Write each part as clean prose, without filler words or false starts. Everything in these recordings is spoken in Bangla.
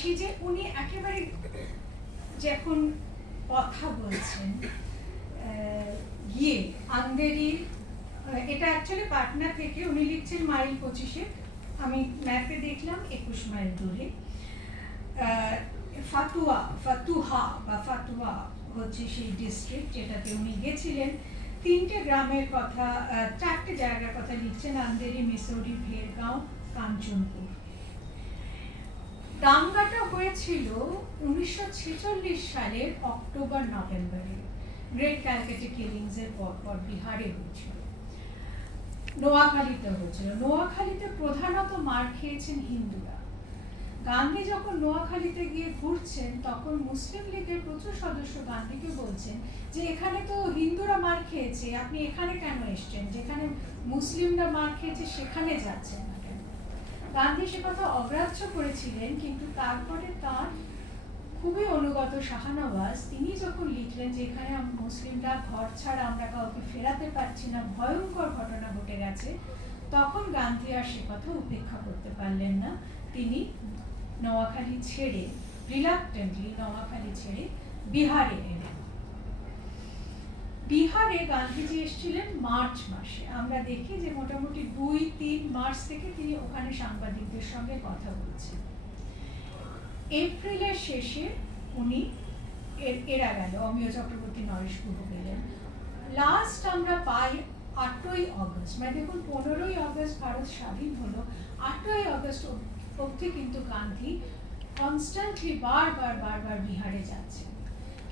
আসি যে উনি একেবারে যখন কথা বলছেন গিয়ে আন্দেরি, এটা অ্যাকচুয়ালি পাটনা থেকে, উনি লিখছেন মাইল 25, আমি ম্যাপে দেখলাম 21 মাইল দূরে। ফাতুয়া হচ্ছে সেই ডিস্ট্রিক্ট যেটাতে উনি গেছিলেন। 3টে গ্রামের কথা, 4টে জায়গার কথা লিখছেন: আন্দেরি, মিসৌরি, ভেরগাঁও, কাঞ্চনপুর। দাঙ্গাটা হয়েছিল 1946 সালের অক্টোবর নভেম্বরে, গ্রেট ক্যালকাটা কিলিংস এর পর বিহারে হয়েছিল, নোয়াখালীতে হয়েছিল। নোয়াখালীতে প্রধানত মার খেয়েছেন হিন্দুরা। গান্ধী যখন নোয়াখালীতে গিয়ে ঘুরছেন তখন মুসলিম লীগের প্রচুর সদস্য গান্ধীকে বলছেন যে এখানে তো হিন্দুরা মার খেয়েছে, আপনি এখানে কেন এসছেন, যেখানে মুসলিমরা মার খেয়েছে সেখানে যাচ্ছেন না কেন? গান্ধী সে কথা অগ্রাহ্য করেছিলেন, কিন্তু তারপরে তার খুবই অনুগত শাহনওয়াজ, তিনি যখন লিখলেন যে এখানে মুসলিমরা ঘর ছাড়া আমরা কাউকে ফেরাতে পারছি না, ভয়ঙ্কর ঘটনা ঘটে গেছে, তখন গান্ধী আর সে কথা উপেক্ষা করতে পারলেন না। তিনি নোয়াখালী ছেড়ে, রিলাক্টেন্টলি নোয়াখালী ছেড়ে বিহারে এলেন। বিহারে গান্ধীজি এসেছিলেন মার্চ মাসে। আমরা দেখি যে মোটামুটি 2-3 মার্চ থেকে তিনি ওখানে সাংবাদিকদের সঙ্গে কথা বলছেন। এপ্রিলের শেষে উনি এরা গেল, অমিয় চক্রবর্তী নরেশগুহ গেলেন। লাস্ট আমরা পাই 8ই অগস্ট, মানে দেখুন 15ই অগস্ট ভারত স্বাধীন হলো, 8ই অগস্ট অবধি কিন্তু গান্ধী কনস্ট্যান্টলি বারবার বিহারে যাচ্ছে।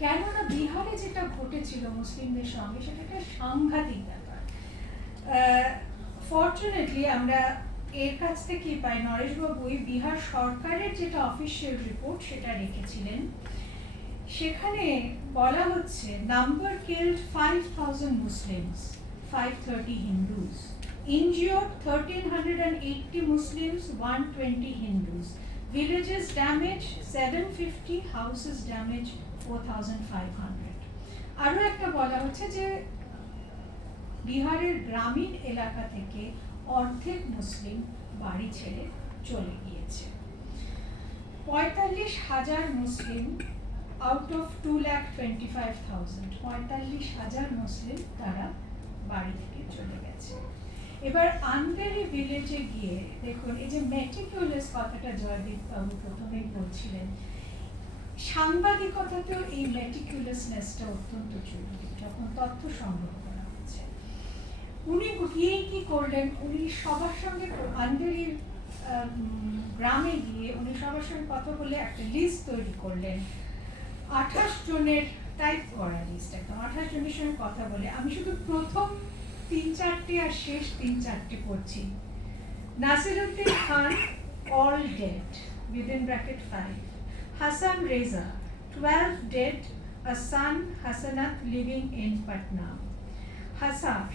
কেননা বিহারে যেটা ঘটেছিল মুসলিমদের সঙ্গে সেটা একটা সাংঘাতিক ব্যাপার। ফরচুনেটলি আমরা এর কাছ থেকেই পাই, নরেশবাবুই বিহার সরকারের যেটা অফিসিয়াল রিপোর্ট সেটা রেখেছিলেন। সেখানে বলা হচ্ছে number killed 5000 Muslims, 530 Hindus, injured 1380 Muslims, 120 Hindus, villages damaged 750, houses damaged 4500। আরো একটা বলা হচ্ছে যে বিহারের গ্রামীণ এলাকা থেকে অর্ধেক মুসলিম বাড়ি ছেড়ে চলে গিয়েছে। 45,000 মুসলিম আউট অফ 2,25,000, 45,000 মুসলিম তারা বাড়ি থেকে চলে গেছে। এবার আন্দেরি ভিলেজে গিয়ে দেখুন, এই যে মেটিকুলাস কথাটা জয়দীপ বাবু প্রথমেই বলছিলেন, সাংবাদিকতাতেও এই মেটিকুলাসনেসটা অত্যন্ত জরুরি যখন তথ্য সংগ্রহ করা হচ্ছে। উনি গিয়ে কি করলেন, উনি সবার সঙ্গে আন্দেরির গ্রামে গিয়ে উনি সবার সঙ্গে কথা বলে একটা লিস্ট তৈরি করলেন, 28 জনের টাইপ করা লিস্ট, একদম 28 জনের সঙ্গে কথা বলে। আমি শুধু প্রথম 3-4টে আর শেষ 3-4টে পড়ছি। নাসিরুদ্দিন খান, all dead, within bracket 5. Hassan Reza, 12 dead, a son Hassanat living in Patna. Hasar,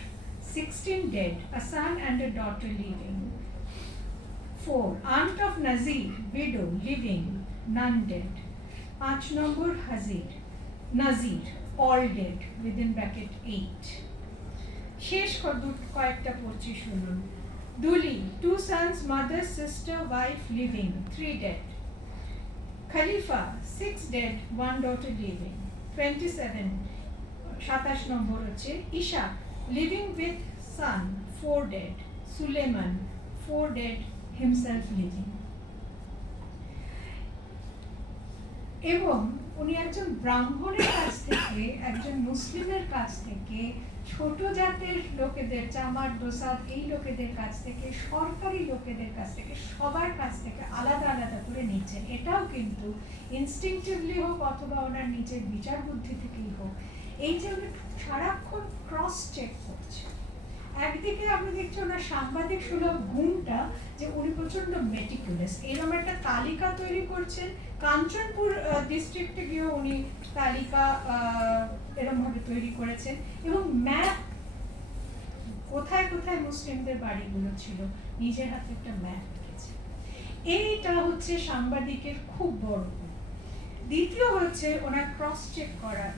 16 dead, a son and a daughter living. 4. Aunt of Nazir, widow, living, none dead. 5 number Nazir, all dead, within bracket 8. শেষ কয়েকটা পড়ছি শুনুন। দুলি, 2 sons, mother, sister, wife, living, 3 dead. Khalifa, 6 dead, 1 daughter living. 27 নম্বর হচ্ছে Isha, living with son, 4 dead. Suleiman, 4 dead, himself living. এবং উনি একজন ব্রাহ্মণের কাছ থেকে, একজন মুসলিমের কাছ থেকে, ছোট জাতের লোকেদের, চামার, দোসাদ, এই লোকেদের কাছ থেকে, সরকারি লোকেদের কাছ থেকে, সবার কাছ থেকে আলাদা আলাদা করে নিচ্ছেন। এটাও কিন্তু ইনস্টিংটিভলি হোক অথবা ওনার নিজের বিচার বুদ্ধি থেকেই হোক, এই যে উনি সারাক্ষণ ক্রস চেক করছে। একদিকে আপনি দেখছেন ওনার সাংবাদিক সুলভ গুণটা, যে উনি প্রচন্ড মেটিকুলাস, এরকম একটা তালিকা তৈরি করছেন। কাঞ্চনপুর ডিস্ট্রিক্টে গিয়েও উনি তালিকা এরকম ভাবে তৈরি করেছেন, এবং ম্যাপ, কোথায় কোথায় মুসলিমদের বাড়িগুলো ছিল নিজের হাতে একটা ম্যাপ রেখেছে। এইটা হচ্ছে সাংবাদিকের খুব বড় গুণ। দ্বিতীয় হচ্ছে ওনার ক্রস চেক করার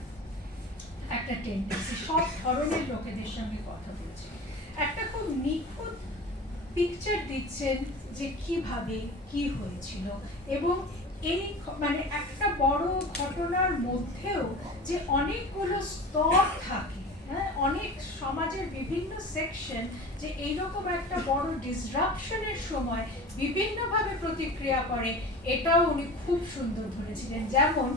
একটা টেন্ডেন্সি, সব ধরনের লোকেদের সঙ্গে কথা বলছে, একটা খুব নিখুঁত পিকচার দিচ্ছেন যে কিভাবে কি হয়েছিল, এবং এই মানে একটা বড় ঘটনার মধ্যেও যে অনেকগুলো স্তর থাকে, হ্যাঁ, অনেক সমাজের বিভিন্ন সেকশন যে এইরকম একটা বড় ডিসরাপশনের সময় বিভিন্নভাবে প্রতিক্রিয়া করে, এটাও উনি খুব সুন্দর ধরেছিলেন। যেমন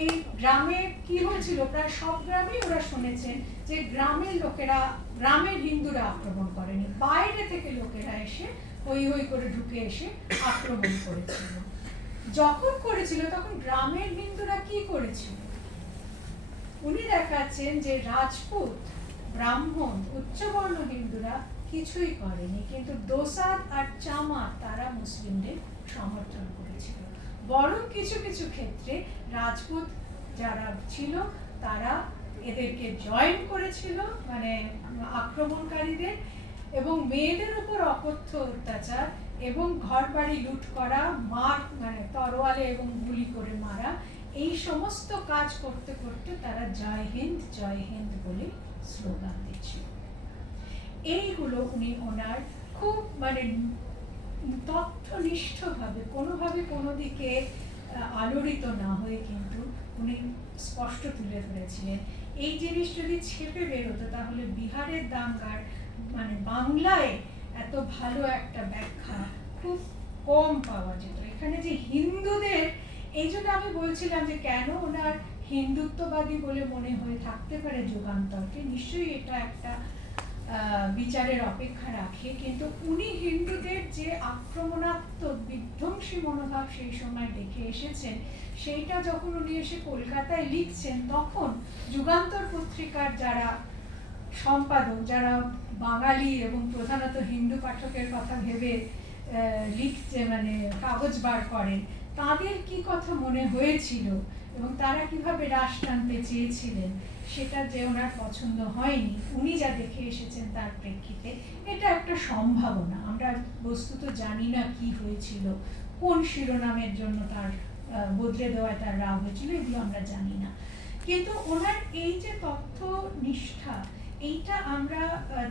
এই গ্রামে কি হয়েছিল, প্রায় সব গ্রামেই ওরা শুনেছেন যে গ্রামের লোকেরা, গ্রামের হিন্দুরা আক্রমণ করেনি, বাইরে থেকে লোকেরা এসে হই হই করে ঢুকে এসে আক্রমণ করেছিল। যখন করেছিল তখন গ্রামের হিন্দুরা কি করেছিল, উনি দেখাচ্ছেন যে রাজপুত, ব্রাহ্মণ, উচ্চবর্ণ হিন্দুরা কিছুই করেনি, কিন্তু দোসাদ আর চামার তারা মুসলিমদের সমর্থন করেছিল। বরং কিছু কিছু ক্ষেত্রে রাজপুত যারা ছিল তারা এদেরকে জয়েন করেছিল, মানে আক্রমণকারীদের, এবং মেয়েদের উপর অকথ্য অত্যাচার এবং ঘরবাড়ি লুট করা, মার মানে তরোয়ালে এবং গুলি করে মারা, এই সমস্ত কাজ করতে করতে তারা জয় হিন্দ বলে স্লোগান দিচ্ছিল। এইগুলো উনি ওনার খুব মানে তথ্যনিষ্ঠভাবে, কোনোভাবে কোনো দিকে আলোড়িত না হয়ে কিন্তু উনি স্পষ্ট তুলে ধরেছিলেন। এই জিনিস যদি ছেপে বেরোতো তাহলে বিহারের দাঙ্গার মানে বাংলায় এত ভালো একটা ব্যাখ্যা খুব কম পাওয়া যেত। এখানে যে হিন্দুদের, এই জন্য আমি বলছিলাম যে কেন ওনার হিন্দুত্ববাদী বলে মনে হয়ে থাকতে পারে যুগান্তরকে, নিশ্চয়ই এটা একটা বিচারের অপেক্ষা রাখে, কিন্তু উনি হিন্দুদের যে আক্রমণাত্মক বিধ্বংসী মনোভাব সেই সময় দেখে এসেছেন, সেইটা যখন উনি এসে কলকাতায় লিখছেন, তখন যুগান্তর পত্রিকার যারা সম্পাদক, যারা বাঙালি এবং প্রধানত হিন্দু পাঠকের কথা ভেবে লিখছে, মানে কাগজ বার করেন, তাদের কি কথা মনে হয়েছিল এবং তারা কিভাবে রাশ টানতে চেয়েছিলেন, সেটা যে ওনার পছন্দ হয়নি, উনি যা দেখে এসেছেন তার প্রেক্ষিতে, এটা একটা সম্ভাবনা। আমরা বস্তুত জানি না কি হয়েছিল, কোন শিরোনামের জন্য তার বদলে দেওয়ায় তার রাগ হয়েছিল, এগুলো আমরা জানি না। কিন্তু ওনার এই যে তথ্য নিষ্ঠা, এইটা আমরা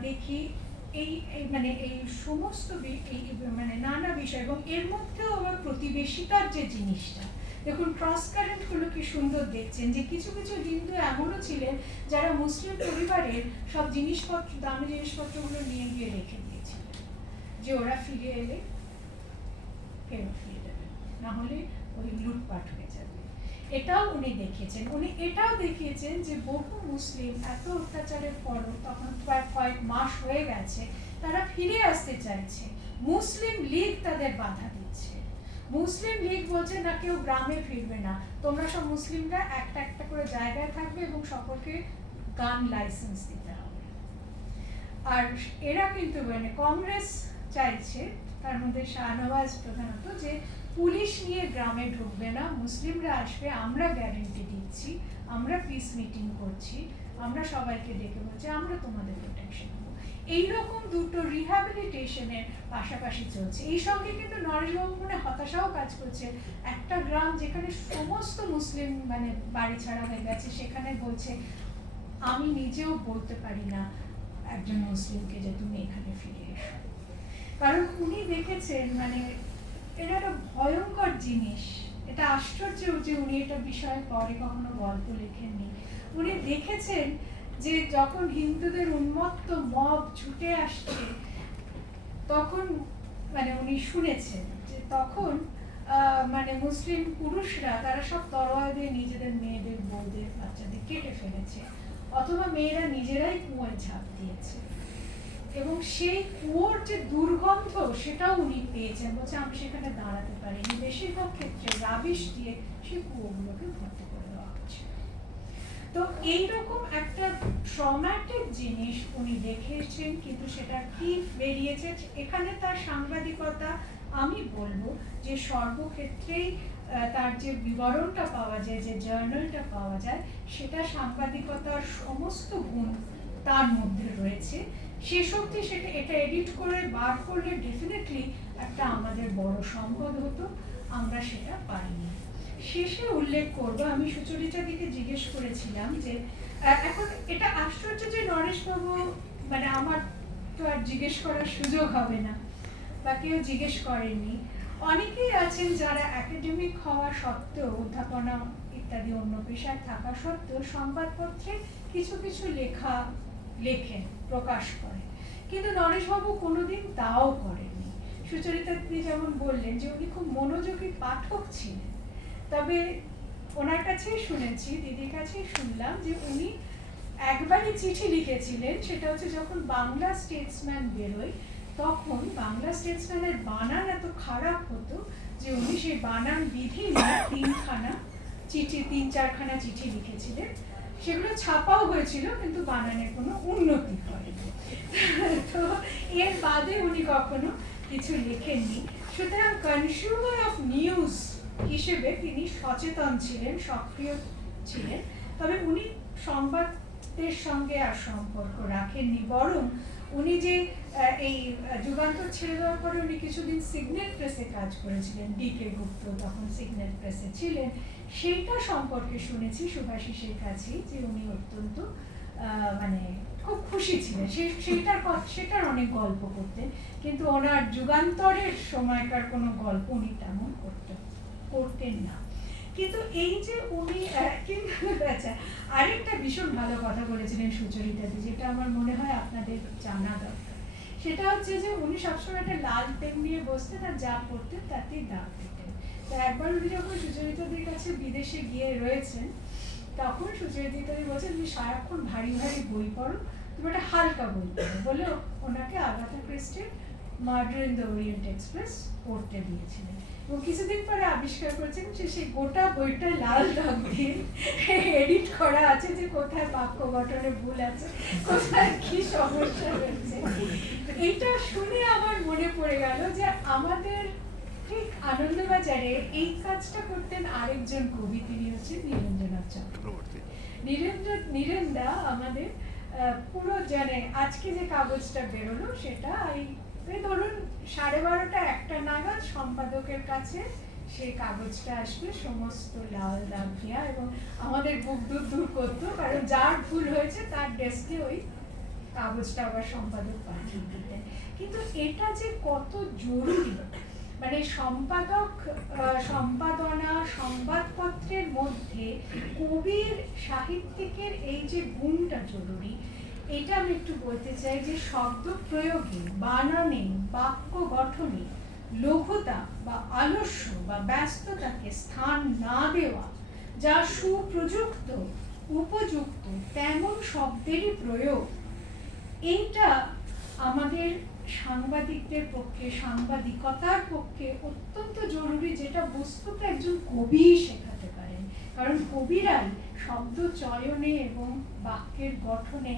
দেখি এই মানে এই সমস্ত মানে নানা বিষয়, এবং এর মধ্যেও আবার প্রতিবেশিতার যে জিনিসটা, দেখুন ক্রস কারেন্ট গুলো কি সুন্দর দেখছেন, যে কিছু কিছু হিন্দু এমনও ছিলেন যারা মুসলিম পরিবারের সব জিনিসপত্র, দামি জিনিসপত্রগুলো নিয়ে গিয়ে রেখে দিয়েছিলেন, যে ওরা ফিরে এলে ফেরত ফিরে যাবে, না হলে ওই লুটপাট হয়ে যাবে। এটাও উনি দেখেছেন। উনি এটাও দেখিয়েছেন যে বহু মুসলিম এত অত্যাচারের পরও, তখন প্রায় কয়েক মাস হয়ে গেছে, তারা ফিরে আসতে চাইছে, মুসলিম লীগ তাদের বাধা দিচ্ছে। মুসলিম লীগ বলছে না, কেউ গ্রামে ফিরবে না, তোমরা সব মুসলিমরা একটা একটা করে জায়গায় থাকবে এবং সকলকে গান লাইসেন্স দিতে হবে। আর এরা কিন্তু মানে কংগ্রেস চাইছে, তার মধ্যে শাহনওয়াজ প্রধানত, যে পুলিশ নিয়ে গ্রামে ঢুকবে না, মুসলিমরা আসবে, আমরা গ্যারেন্টি দিচ্ছি, আমরা পিস মিটিং করছি, আমরা সবাইকে ডেকে বলছি আমরা তোমাদের প্রোটেকশন দেবো। এইরকম দুটো রিহ্যাবিলিটেশনের পাশাপাশি চলছে। এই সঙ্গে কিন্তু নরেশবাবু মনে হতাশাও কাজ করছে, একটা গ্রাম যেখানে সমস্ত মুসলিম মানে বাড়ি ছাড়া হয়ে গেছে, সেখানে বলছে আমি নিজেও বলতে পারি না একজন মুসলিমকে যে তুমি এখানে ফিরে এসো। কারণ উনি দেখেছেন মানে এটা একটা ভয়ঙ্কর জিনিস। এটা আশ্চর্য যে উনি এটা বিষয়ে পরে কখনো গল্প লেখেননি। উনি দেখেছেন যে যখন হিন্দুদের উন্মত্ত মব ছুটে আসছে, তখন মানে উনি শুনেছেন যে তখন মানে মুসলিম পুরুষরা তারা সব তরোয়াল দিয়ে নিজেদের মেয়েদের, বউদের, বাচ্চাদের কেটে ফেলেছে, অথবা মেয়েরা নিজেরাই কুয়োয় ঝাঁপ দিয়েছে, এবং সেই কুয়োর যে দুর্গন্ধ সেটাও উনি পেয়েছেন। বলছে আমি সেখানে দাঁড়াতে পারিনি, বেশিরভাগ ক্ষেত্রে রাবিশ দিয়ে সেই কুয়োগুলোকে ভর্তি করে দেওয়া হচ্ছে। তো এইরকম একটা ট্রমাটিক জিনিস উনি দেখেছেন, কিন্তু সেটা কি বেরিয়েছে এখানে তার সাংবাদিকতা, আমি বলবো যে সর্বক্ষেত্রেই তার যে বিবরণটা পাওয়া যায়, যে জার্নালটা পাওয়া যায়, সেটা সাংবাদিকতার সমস্ত গুণ তার মধ্যে রয়েছে। শেষ অবধি সেটা এটা এডিট করে বার করলে ডেফিনেটলি একটা আমাদের বড় সম্পদ হতো, আমরা সেটা পাইনি। শেষে উল্লেখ করব, আমি সুচরিতা দিকে জিজ্ঞেস করেছিলাম যে এখন এটা আশ্চর্য যে নরেশবাবু, মানে আমার তো আর জিজ্ঞেস করার সুযোগ হবে না বা কেউ জিজ্ঞেস করেননি, অনেকেই আছেন যারা একাডেমিক হওয়া সত্ত্বেও, অধ্যাপনা ইত্যাদি অন্য পেশায় থাকা সত্ত্বেও সংবাদপত্রে কিছু কিছু লেখেন, প্রকাশ করেন, কিন্তু নরেশবাবু কোনোদিন তাও করেননি। সুচরিতা দিদি যেমন বললেন যে উনি খুব মনোযোগী পাঠক ছিলেন, তবে ওনার কাছেই শুনেছি, দিদির কাছেই শুনলাম যে উনি একবারই চিঠি লিখেছিলেন, সেটা হচ্ছে যখন বাংলা স্টেটসম্যান বেরোয়, তখন বাংলা স্টেটসম্যানের বানান এত খারাপ হতো যে উনি সেই বানান বিধি নিয়ে 3-4খানা চিঠি লিখেছিলেন। সেগুলো ছাপাও হয়েছিল, কিন্তু বানানের কোনো উন্নতি হয়নি। তো এর বাদে উনি কখনো কিছু লেখেননি। সুতরাং কনজিউমার অফ নিউজ হিসেবে তিনি সচেতন ছিলেন, সক্রিয় ছিলেন, তবে উনি সংবাদের সঙ্গে আর সম্পর্ক রাখেননি। বরং উনি যে এই যুগান্তর ছেড়ে দেওয়ার পরে উনি কিছুদিন সিগনেট প্রেসে কাজ করেছিলেন, ডি.কে. গুপ্ত তখন সিগনেট প্রেসে ছিলেন, সেইটা সম্পর্কে শুনেছি সুভাষিসের কাছেই যে উনি অত্যন্ত মানে খুব খুশি ছিলেন, সেটার অনেক গল্প করতেন, কিন্তু ওনার যুগান্তরের সময়কার কোনো গল্প উনি তেমন করতেন না। কিন্তু এই যে উনি আরেকটা ভীষণ ভালো কথা বলেছিলেন সুচরিতাদি, যেটা আমার মনে হয় আপনাদের জানা দরকার। সেটা হচ্ছে যে উনি সবসময় একটা লাল পেন নিয়ে বসতেন আর যা পড়তেন তাতেই দাগ দিতেন। তো একবার উনি যখন সুচরিতাদির কাছে বিদেশে গিয়ে রয়েছেন, তখন সুচরিতাদি বলছেন তুমি সারাক্ষণ ভারী ভারী বই পড়ো, তুমি একটা হালকা বই পড়ো বলে ওনাকে আগাথা ক্রিস্টির murder in the Orient Express পড়তে দিয়েছিলেন। এবং কিছুদিন পরে আবিষ্কার করেছেন যে সেই গোটা বইটা লাল দাগ দিয়ে এডিট করা আছে, যে কোথায় বাক্য গঠনে ভুল আছে, কোথায় কি সমস্যা হয়েছে। এইটা শুনে আমার মনে পড়ে গেল যে আমাদের ঠিক আনন্দবাজারে এই কাজটা করতেন আরেকজন কবি, তিনি হচ্ছেন নীরেন্দ্রনাথ চক্রবর্তী। নীরেন্দা আমাদের পুরো জানে, আজকে যে কাগজটা বেরোলো সেটা এই ধরুন 12:30-1টা নাগাদ সম্পাদকের কাছে সেই কাগজটা আসবে সমস্ত লাল দাগ দেওয়া, এবং আমাদের বুক দূর করতো, কারণ যার ভুল হয়েছে তার ডেস্কে ওই কাগজটা আবার সম্পাদক পাঠিয়ে দিতেন। কিন্তু এটা যে কত জরুরি, মানে সম্পাদনা সংবাদপত্রের মধ্যে কবির সাহিত্যিকের এই যে গুণটা জরুরি, এটা আমি একটু বলতে চাই যে শব্দ প্রয়োগে, বানানে, বাক্য গঠনে লঘুতা বা আলস্য বা ব্যস্ততাকে স্থান না দেওয়া, যা সুপ্রযুক্ত উপযুক্ত তেমন শব্দেরই প্রয়োগ, এইটা আমাদের সাংবাদিকদের পক্ষে, সাংবাদিকতার পক্ষে অত্যন্ত জরুরি, যেটা বস্তুত একজন কবি শেখাতে পারেন। কারণ কবিরাই শব্দ চয়নে এবং বাক্যের গঠনে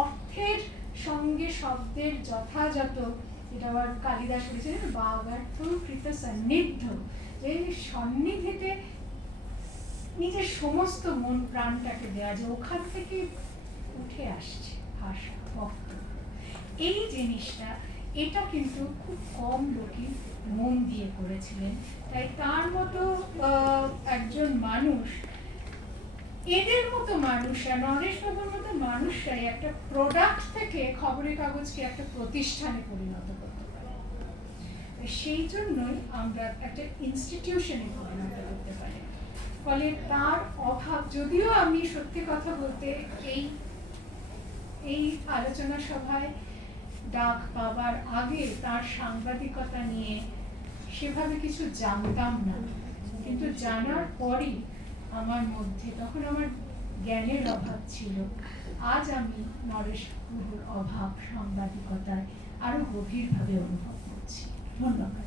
অর্থের সঙ্গে শব্দের যথাযথ, এটা আবার কালিদাস বলেছিলেন বাগার্থ কৃত সন্নিধ্য, যে সন্নিধিতে নিজের সমস্ত মন প্রাণটাকে দেওয়া, যে ওখান থেকে উঠে আসছে ভাষা, বক্তব্য, এই জিনিসটা, এটা কিন্তু খুব কম লোকই মন দিয়ে করেছিলেন। তাই তার মতো একজন মানুষ, এদের মতো মানুষরা, নরেশবাবুর মতো মানুষরাই একটা প্রোডাক্ট থেকে খবরের কাগজকে একটা প্রতিষ্ঠানে পরিণত করতে পারে। সেই জন্যই আমরা একটা ইনস্টিটিউশনে পরিণত করতে পারি। ফলে তার অভাব, যদিও আমি সত্যি কথা বলতে এই আলোচনা সভায় ডাক পাবার আগে তার সাংবাদিকতা নিয়ে সেভাবে কিছু জানতাম না, কিন্তু জানার পরই আমার মধ্যে, তখন আমার জ্ঞানের অভাব ছিল, আজ আমি নরেশবাবুর অভাব সাংবাদিকতায় আরো গভীরভাবে অনুভব করছি। ধন্যবাদ।